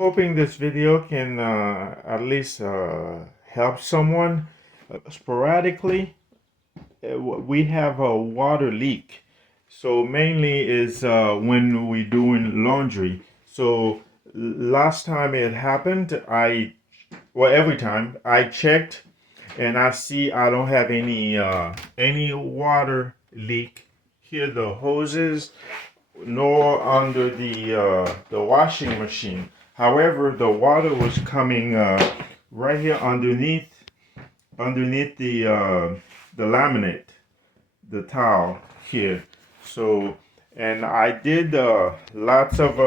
Hoping this video can at least help someone. Sporadically, we have a water leak. So mainly is when we doing laundry. So last time it happened, every time I checked and I see I don't have any water leak. Here the hoses nor under the washing machine. However, the water was coming right here underneath the laminate, the towel here. So, and I did lots of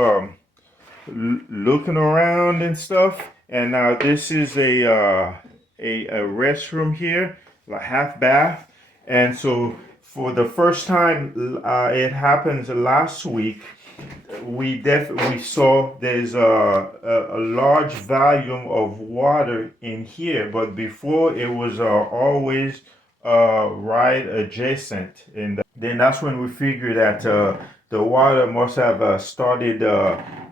looking around and stuff. And now this is a restroom here, like half bath. And so for the first time, it happens last week. We saw there's a large volume of water in here, but before it was always right adjacent. And then that's when we figured that the water must have started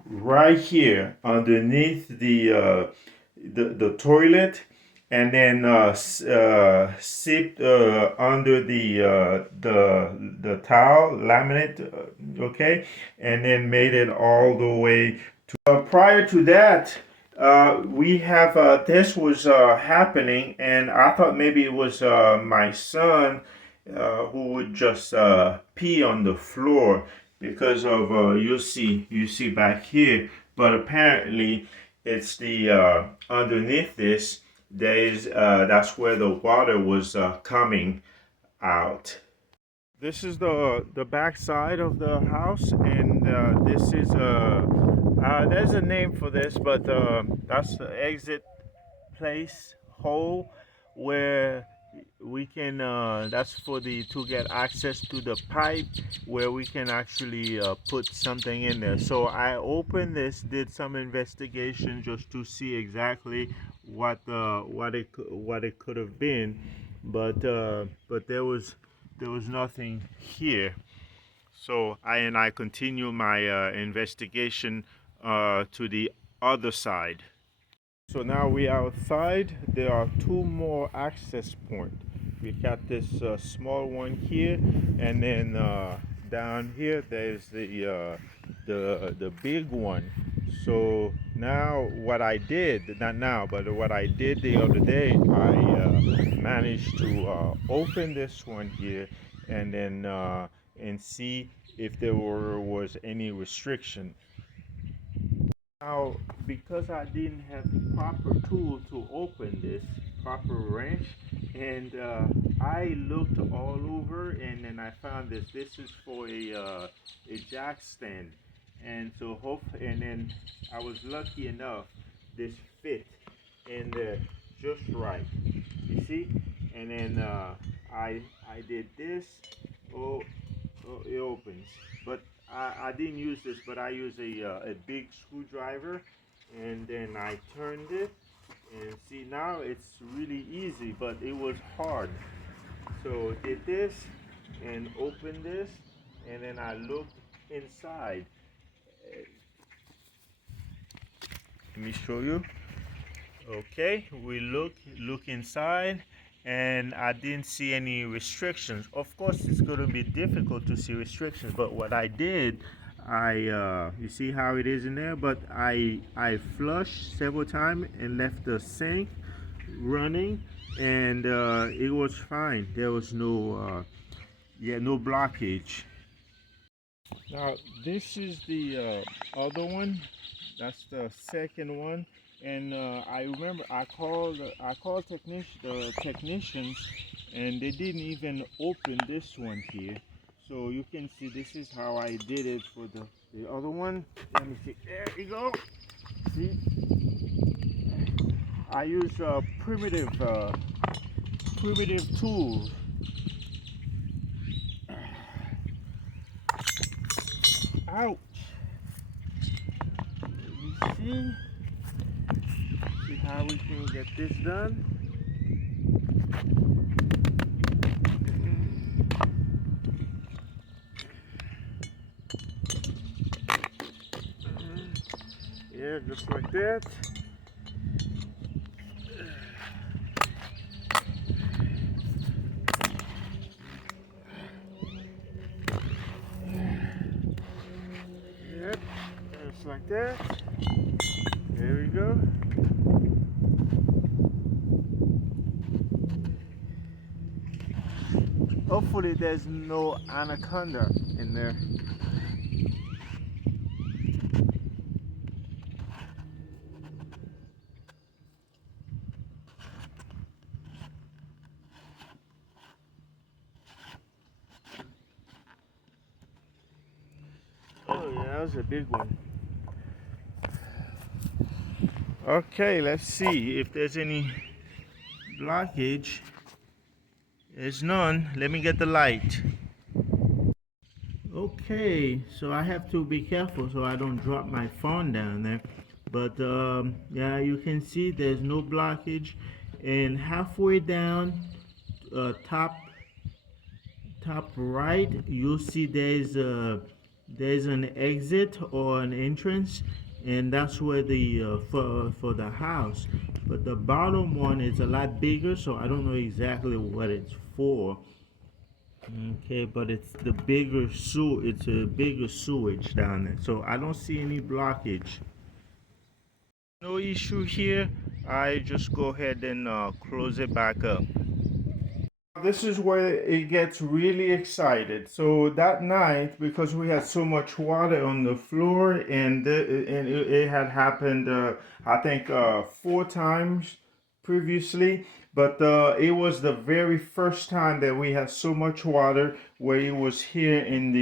right here underneath the toilet, and then sipped under the towel laminate, okay, and then made it all the way to. Prior to that, we have this was happening, and I thought maybe it was my son who would just pee on the floor because of you see back here, but apparently it's the underneath this. That's where the water was coming out. This is the back side of the house, and this is there's a name for this, but that's the exit place hole where we can that's for the to get access to the pipe where we can actually put something in there. So I opened this, did some investigation just to see exactly what it could have been, but there was nothing here. So I continue my investigation to the other side. So now we outside. There are two more access points. We got this small one here, and then down here there's the big one. So now what I did, not now, but what I did the other day, I managed to open this one here, and then and see if there was any restriction. Now, because I didn't have the proper tool to open this, proper wrench, and I looked all over, and then I found this. This is for a jack stand, and so and then I was lucky enough this fit in there just right. You see, and then I did this. Oh, it opens, but I didn't use this, but I used a big screwdriver, and then I turned it, and see, now it's really easy, but it was hard. So did this and opened this, and then I looked inside. Let me show you. Okay, we look inside, and I didn't see any restrictions. Of course, it's going to be difficult to see restrictions, but what I did, you see how it is in there, but I flushed several times and left the sink running, and it was fine. There was no blockage. Now this is the other one. That's the second one, and I remember I called the technicians, and they didn't even open this one here. So you can see this is how I did it for the other one. Let me see. There you go. See, I use primitive tools. Ouch. See how we can get this done. there, just like that. Yep, just like that. There we go. Hopefully there's no anaconda in there. Oh yeah, that was a big one. Okay, let's see if there's any blockage. There's none. Let me get the light. Okay, so I have to be careful so I don't drop my phone down there. But yeah, you can see there's no blockage. And halfway down, top right, you'll see there's an exit or an entrance, and that's where the for the house. But the bottom one is a lot bigger, so I don't know exactly what it's for. Okay, but it's the bigger it's a bigger sewage down there, so I don't see any blockage. No issue here. I just go ahead and close it back up. This is where it gets really excited. So that night, because we had so much water on the floor, and it had happened, I think, 4 times previously, but it was the very first time that we had so much water where it was here in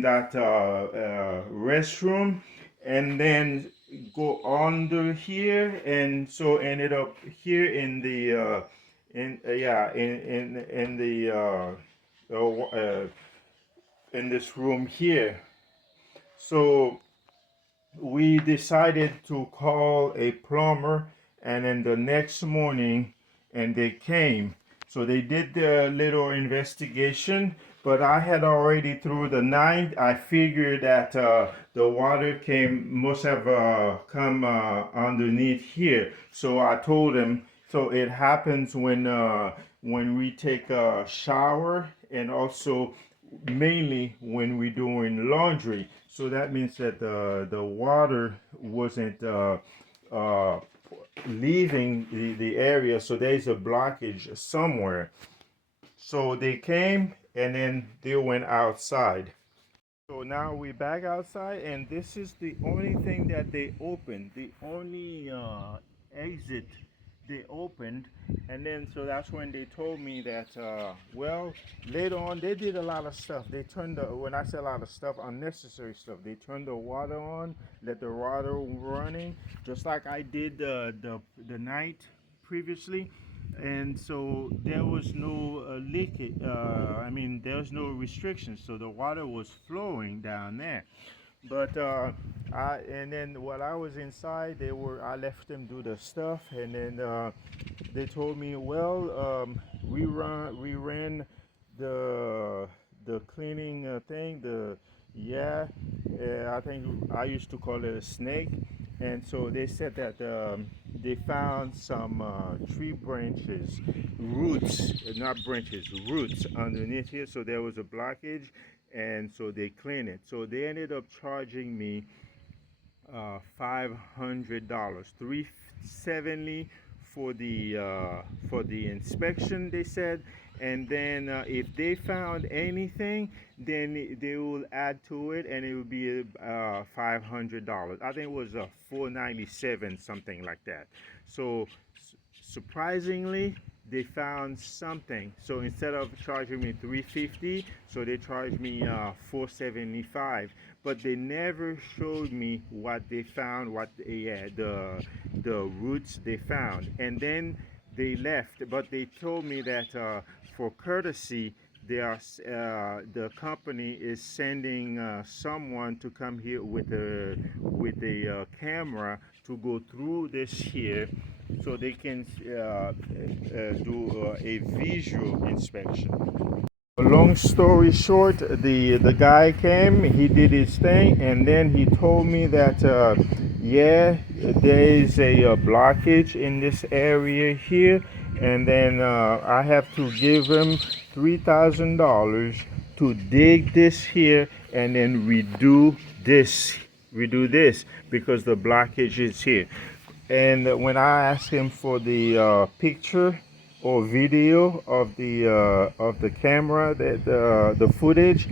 that restroom, and then go under here, and so ended up here in the in the in this room here. So we decided to call a plumber, and then the next morning, and they came. So they did their little investigation, but I had already through the night, I figured that the water must have come underneath here. So I told him, so it happens when we take a shower, and also mainly when we're doing laundry. So that means that the water wasn't leaving the area, so there's a blockage somewhere. So they came, and then they went outside. So now we're back outside, and this is the only thing that they opened, the only exit they opened. And then so that's when they told me that well, later on they did a lot of stuff. They turned when I say a lot of stuff, unnecessary stuff, they turned the water on, let the water running, just like I did the night previously. And so there was no leakage. I mean, there was no restrictions, so the water was flowing down there. But and then while I was inside, I left them do the stuff, and then they told me, well, we ran the cleaning thing, I think I used to call it a snake. And so they said that they found some tree branches, roots, not branches, roots underneath here. So there was a blockage, and so they cleaned it. So they ended up charging me $500, $370 for the inspection, they said. And then if they found anything, then they will add to it, and it will be $500. I think it was $497, something like that. So surprisingly, they found something. So instead of charging me $350, so they charged me $475. But they never showed me what they found, the roots they found. And then they left, but they told me that for courtesy, the company is sending someone to come here with a camera to go through this here, so they can do a visual inspection. Long story short, the guy came, he did his thing, and then he told me that yeah, there is a blockage in this area here, and then I have to give him $3,000 to dig this here and then redo this because the blockage is here. And when I asked him for the picture or video of the camera, the footage,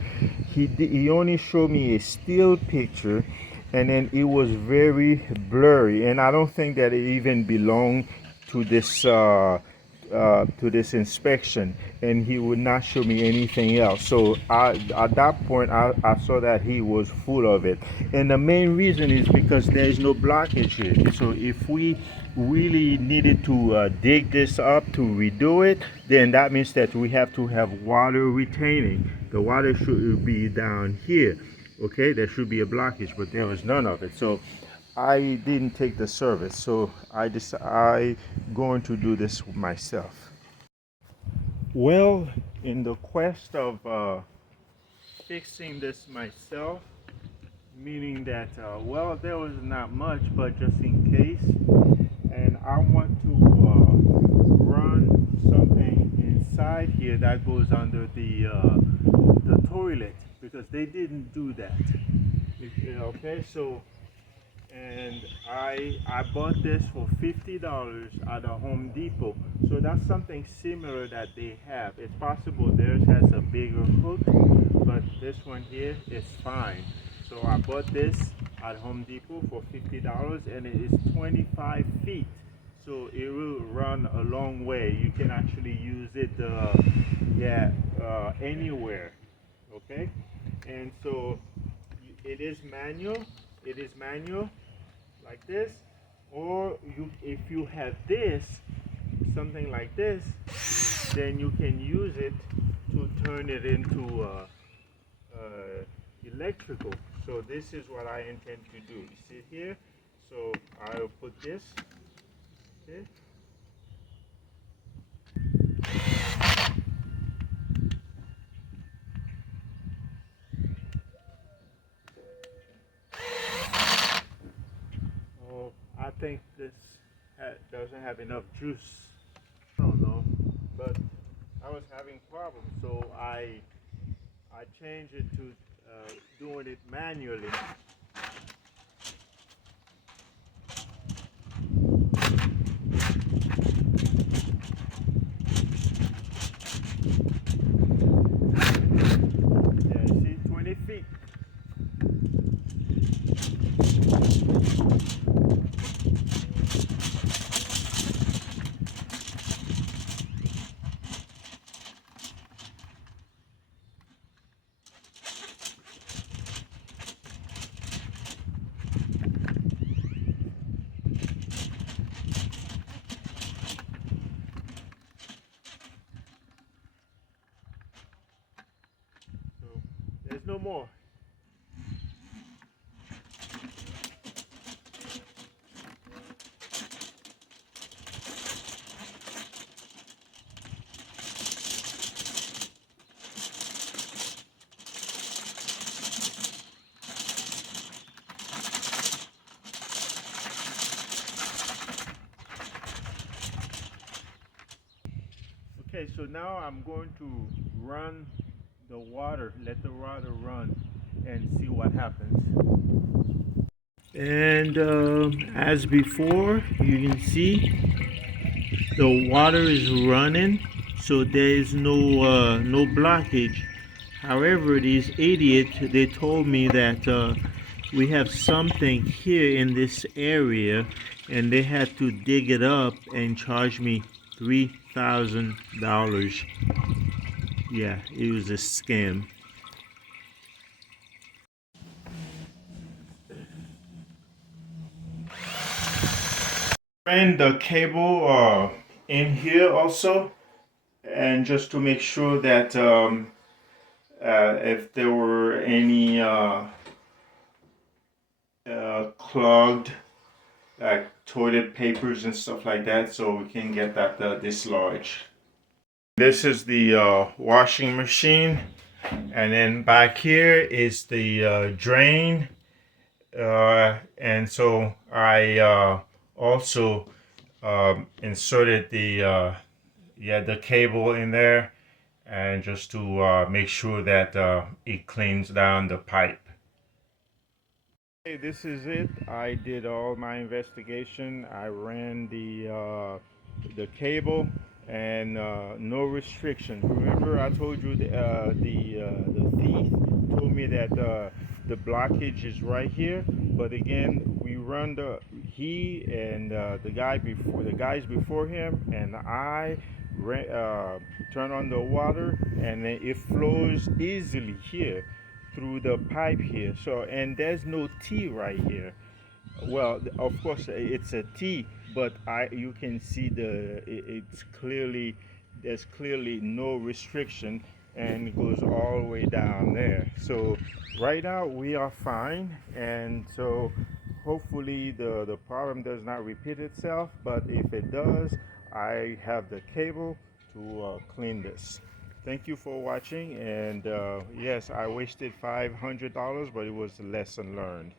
he only showed me a still picture, and then it was very blurry, and I don't think that it even belonged to this inspection, and he would not show me anything else. So at that point, I saw that he was full of it, and the main reason is because there is no blockage here. So if we really needed to dig this up to redo it, then that means that we have to have water retaining. The water should be down here. Okay, there should be a blockage, but there was none of it. So I didn't take the service, so I going to do this myself. Well, in the quest of fixing this myself, meaning that well, there was not much, but just in case, and I want to run something inside here that goes under the toilet, because they didn't do that. Okay, so and I bought this for $50 at a Home Depot. So that's something similar that they have. It's possible theirs has a bigger hook, but this one here is fine. So I bought this at Home Depot for $50, and it is 25 feet. So it will run a long way. You can actually use it anywhere. Okay, and so it is manual. It is manual like this, or if you have this, something like this, then you can use it to turn it into electrical. So this is what I intend to do. You see here, so I'll put this, okay. Oh, I think this doesn't have enough juice. I don't know, but I was having problems, so I changed it to doing it manually. Yeah, you see, 20 feet. So there's no more. Okay, so now I'm going to run the water, let the water run, and see what happens. And as before, you can see the water is running, so there is no blockage. However, these idiots, they told me that we have something here in this area, and they had to dig it up and charge me $3,000. Yeah, it was a scam. Ran the cable in here also, and just to make sure that if there were any clogged like toilet papers and stuff like that, so we can get that dislodged. This is the washing machine, and then back here is the drain and so I also inserted the cable in there, and just to make sure that it cleans down the pipe. Hey, this is it. I did all my investigation. I ran the cable, and no restriction. Remember, I told you the thief told me that the blockage is right here. But again, we run he and the guys before him, and I turn on the water, and then it flows easily here through the pipe here. So, and there's no T right here. Well, of course it's a T, but you can see it's clearly, there's clearly no restriction, and it goes all the way down there. So right now we are fine, and so hopefully the problem does not repeat itself. But if it does, I have the cable to clean this. Thank you for watching, and yes, I wasted $500, but it was a lesson learned.